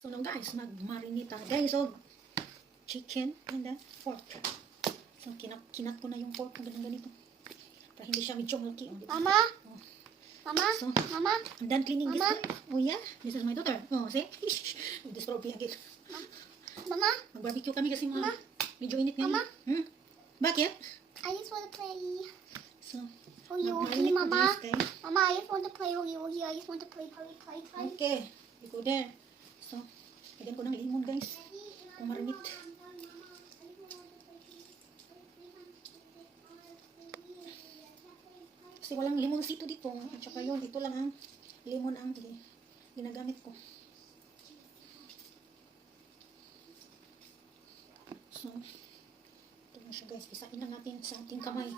So now guys, mag-marinate guys of chicken and then pork. So kinat ko na yung pork ng ganito. Para hindi siya medyo malaki. Mama? Oh. Mama? So, Mama? I'm done cleaning Mama? this guys. Oh yeah, this is my daughter. Oh, see? This probably again. Mama? Mag-barbecue kami kasi Mama? medyo init ngayon. Mama? Bakit? I just want to play. So, Oogie mag-marinate Oogie, ko Mama. this, guys. Mama, I just want to play Oogie Oogie. I just want to play. Okay, you go there. So, lagyan ko ng lemon guys. Kung marinate. Kasi walang lemon sito dito. At saka yun, ito lang ang lemon ang ginagamit ko. So, ito na siya guys. Isain lang natin sa ating kamay.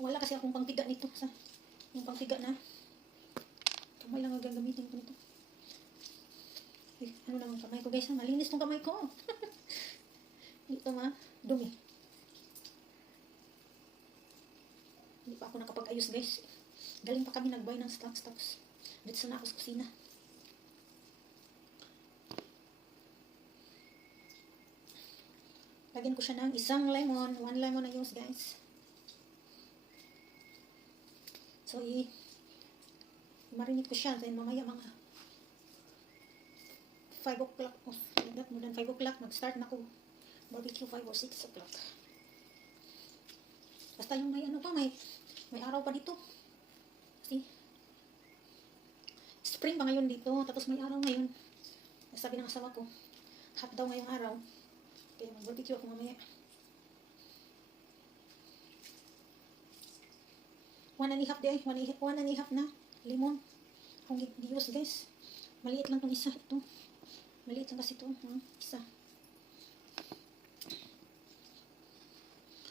Wala kasi akong pangtiga nito. Yung pangtiga na kamay lang ang gagamitin ko nito. Eh, ano naman kamay ko guys? Malinis tong kamay ko. Dito dumi. Hindi pa ako nakapag-ayos guys. Galing pa kami nag-buy ng stocks. Dito sana ako sa kusina. Lagyan ko siya ng isang lemon. 1 lemon na use guys. So, i-marinate ko siya. Then mamaya mga 5 o'clock. Oh, more than 5 o'clock. Mag-start na ako. Barbecue 5 or 6 o'clock. Basta yung may ano pa, may araw pa dito. See? Spring pa ngayon dito. Tapos may araw ngayon. Sabi ng asawa ko, hot daw ngayong araw. Kaya mag-barbecue ako mamaya. 1.5 day. 1.5 na lemon. Kung di-use guys. Maliit lang tong isa. Ito. Maliit lang kasi ito. Isa.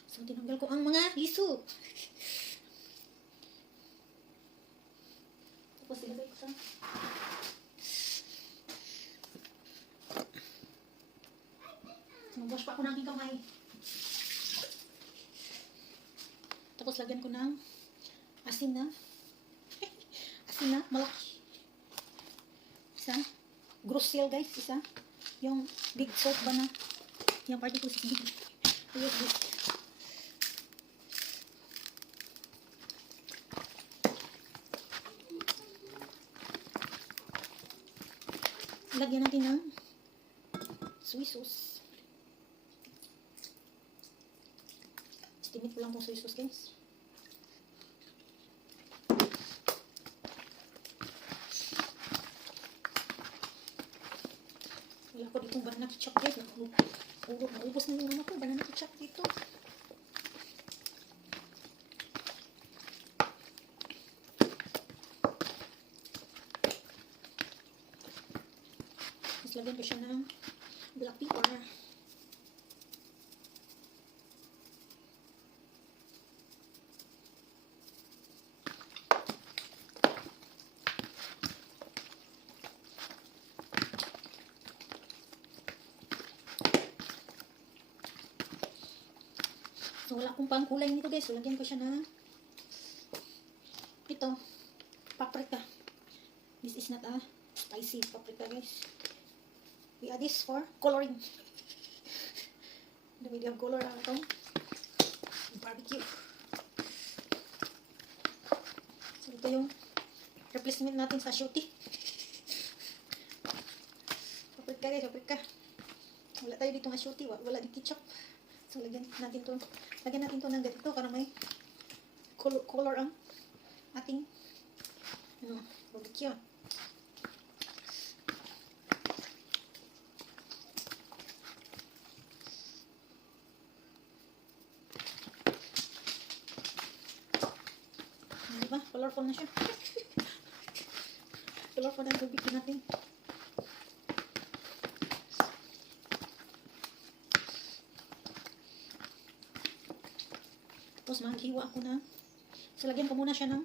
So, tinanggal ko ang mga liso. Tapos, ilagay ko sa mag-wash pa ako ng aking kamay. Tapos, lagyan ko ng asin na. Asin na, malaki. Isa. Grosil guys, isa. Yung big salt ba na? Yung party ko sa big. Ayun, this. Lagyan natin ng soy sauce. Estimate ko lang itong soy sauce guys. Wala ko ditong banana ketchup guys. Naubos na yung ano ko. Banana ketchup dito. Tapos lagyan ko siya ng black pepper. So, wala akong pangkulay nito guys. So, lagyan ko siya na ito, paprika. This is not a spicy paprika guys. We add this for coloring. The medium color na ito. Barbecue. So, ito yung replacement natin sa shooty. Paprika guys, paprika. Wala tayo dito nga shooty. Wala din ketchup. So, lagyan natin to ng ganito para may color ang ating barbecue. Diba? Colorful na siya. Colorful na ang barbecue natin. Tapos maghiwa ako na. So, lagyan ko muna siya ng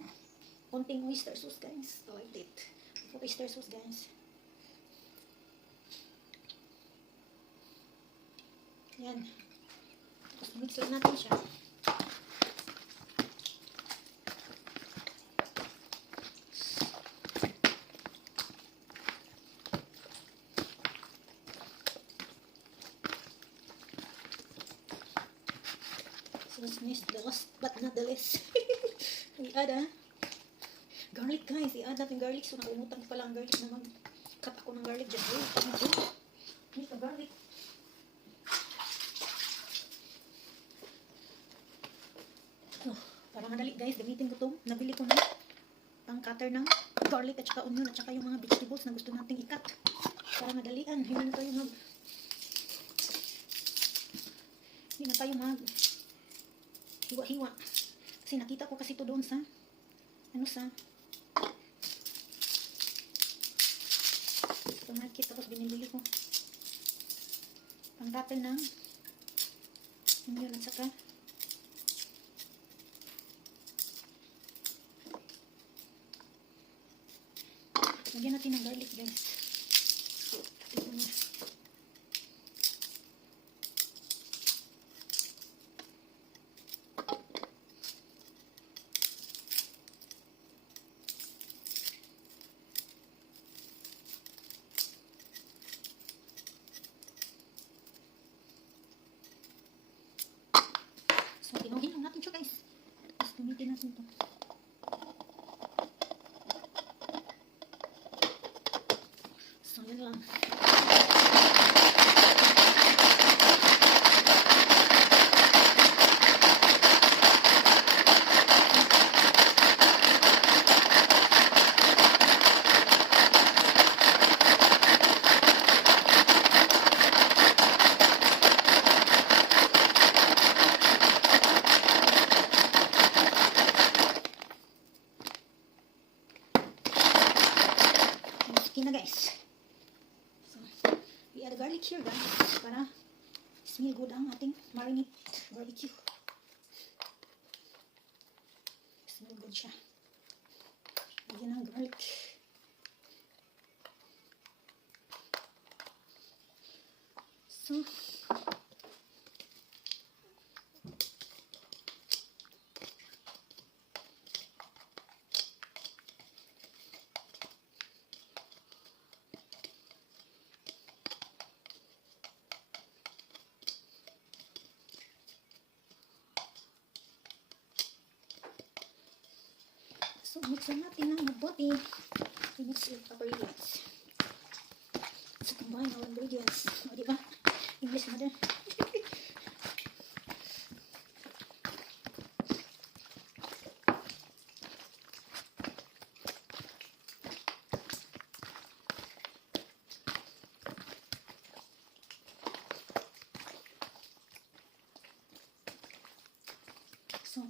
konting oyster sauce, guys. I like it. Oyster sauce, guys. Yan. Tapos, mix lang natin siya. last but not the least. I-add garlic guys, i-add natin garlic. So nakalimutan ko pala ang garlic na mag-cut ako ng garlic. Just wait. Need the garlic. So, para madali guys, gamitin ko to. Nabili ko na pang cutter ng garlic at saka onion at saka yung mga vegetables na gusto nating i-cut. Para madalian. Hindi na tayo mag hiwa-hiwa. Kasi nakita ko kasi to doon sa supermarket, tapos binibili ko pang cutter ng onion at saka lagyan natin ng garlic guys. Ito na. So, tinuhin lang natin siya guys. Tapos gamitin natin ito. So, yun lang. Okay na guys. So, we add garlic here guys para smell good ang ating marinade barbecue. Smell good siya. Lagyan ng garlic. So, mix lang natin ng mabuti. Mix it properly guys. So, combine our ingredients. O, diba? English mother. So,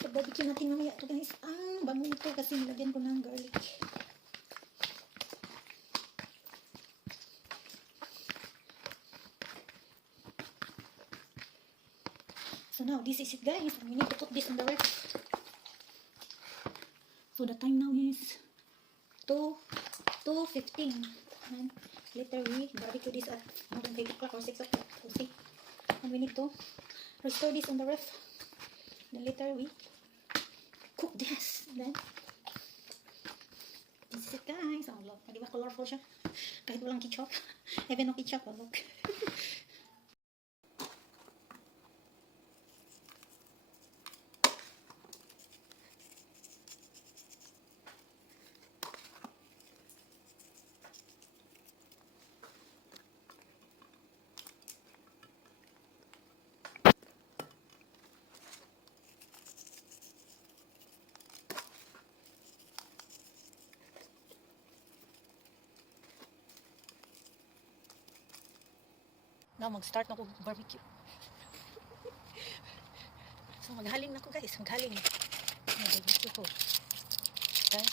pag-barbecue natin mamaya ito guys. Bango ito kasi nilagyan ko ng garlic. So now, this is it guys. We need to put this on the ref. So the time now is 2:15. And later we barbecue this at more than 5 o'clock or 6 o'clock. We'll see. And we need to restore this on the ref. Then later we cook this. Then this is it guys. Oh look, di ba colorful siya? Kahit walang ketchup. Even no ketchup, oh look. Now, mag-start na ako barbecue. So, maghaling na ako guys. Maghaling. Mag-barbecue ko. Okay?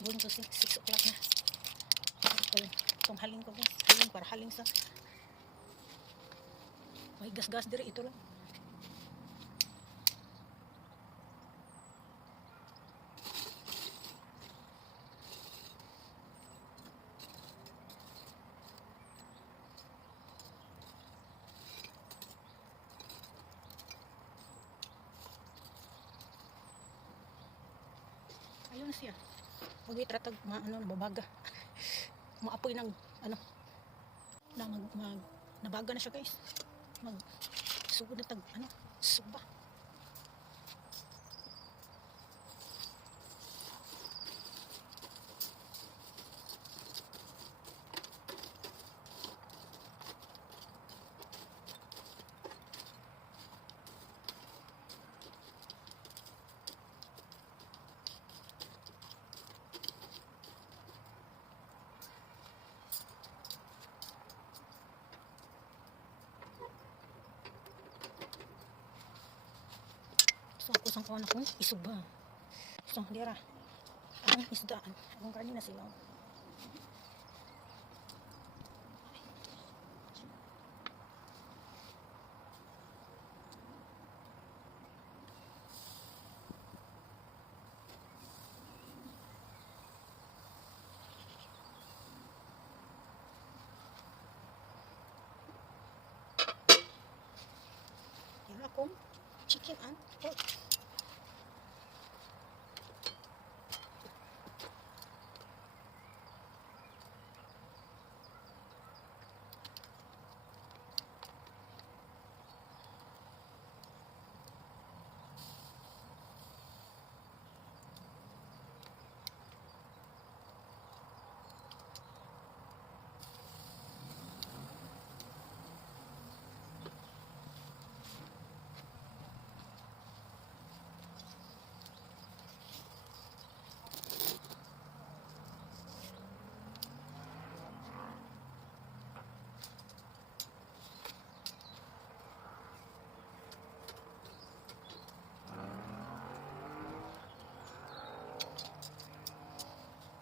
Going to 6 o'clock na. Itong haling ko guys. Haling para haling sa may gas-gas dire. Ito lang. Ayun na siya. Mag-wait ratag babaga. Maapoy ng nabaga na siya guys. Sugod na tag suba. kuha na kong isuba. So, dira. Ang isdaan. Ang karni na sila. Dira akong chicken and pork.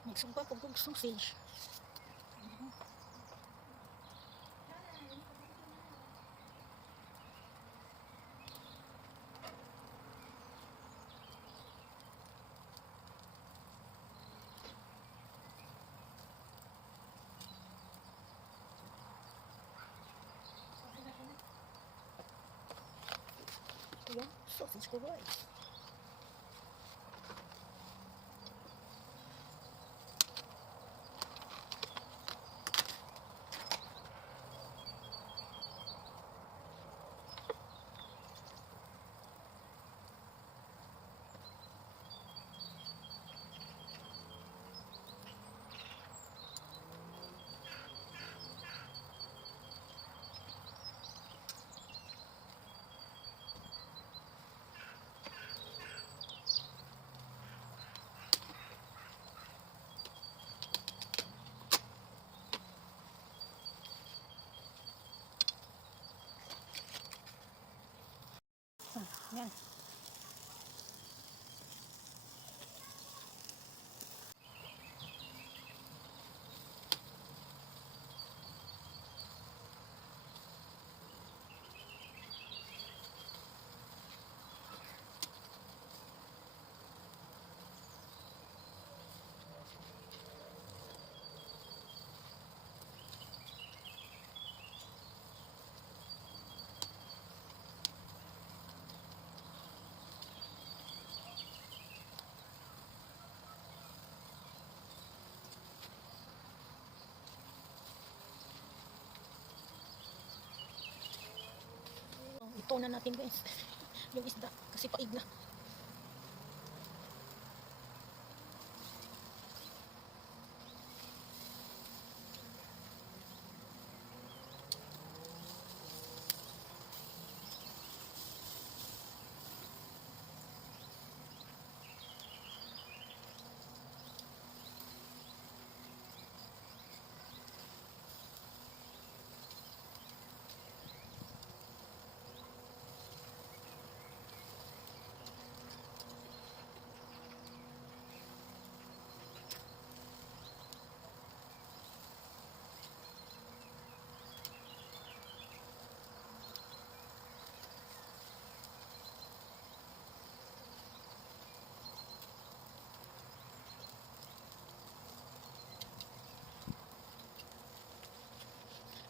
Nagsumpa ko kong sausage. Ito yung sausage ko guys. Yan. Ito na natin guys. Yung isda kasi paig na.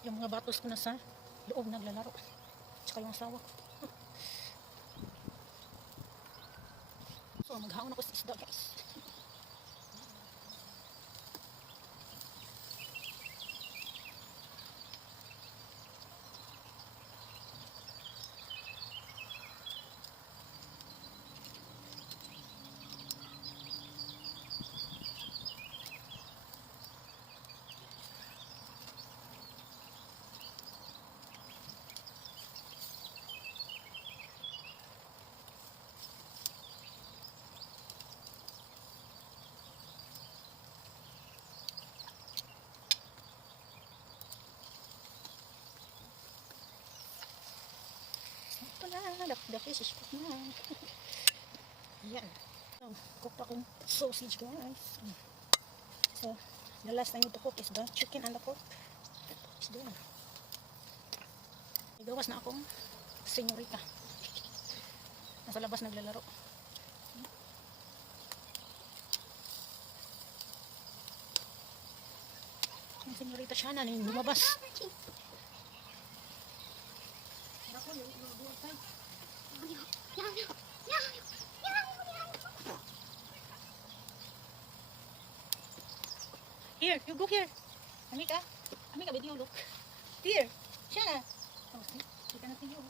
Yung mga batos ko na sa loob naglalaro. Tsaka yung asawa ko. So, maghaon ako sa isda guys. Ito na, the fish is cooked na. Yan. Cook pa akong sausage, guys. So, the last I need to cook is the chicken and the pork. It's done. Igawas na akong senyorita. Nasa labas naglalaro. Yung senyorita siya na lumabas. Here, you go here. Amika, Amika, video look. Here, Shana. Oh, see, you cannot see you.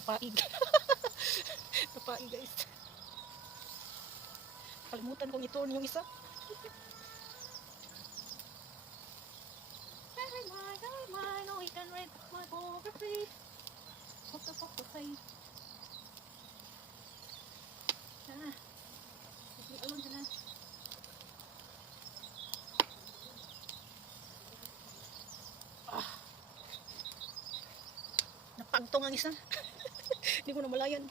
Napaig. Napaig, guys. Kalimutan kong i-turn yung isa. No, he can read my biography. What the fuck was I? Ah, hindi alon ka na. Napagtong ang isa. Hindi ko na malayan.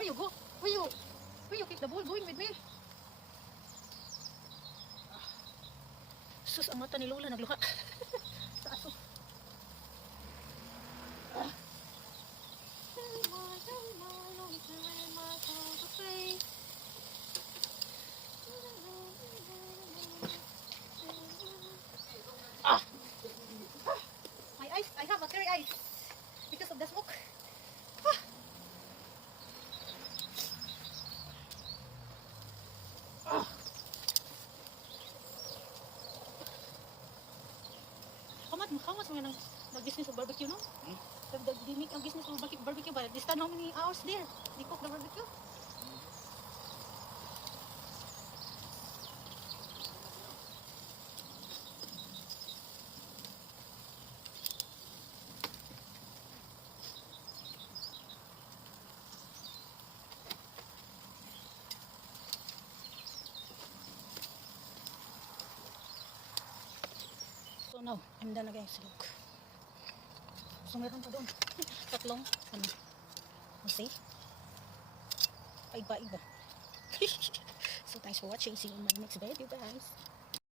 Where you go? Where you keep the ball going with me? Sus, ang mata ni Lola nagluha. Sa aso. My eyes, I have a teary eyes because of the smoke. Kamat mo nga nag-business of barbecue, no? They make a business of barbecue, but this time how many hours there? They cook the barbecue? So now, I'm done na guys. Look. So meron pa doon. Tatlong, ano, see? Paig-paig ba? So thanks for watching. See you in my next video guys.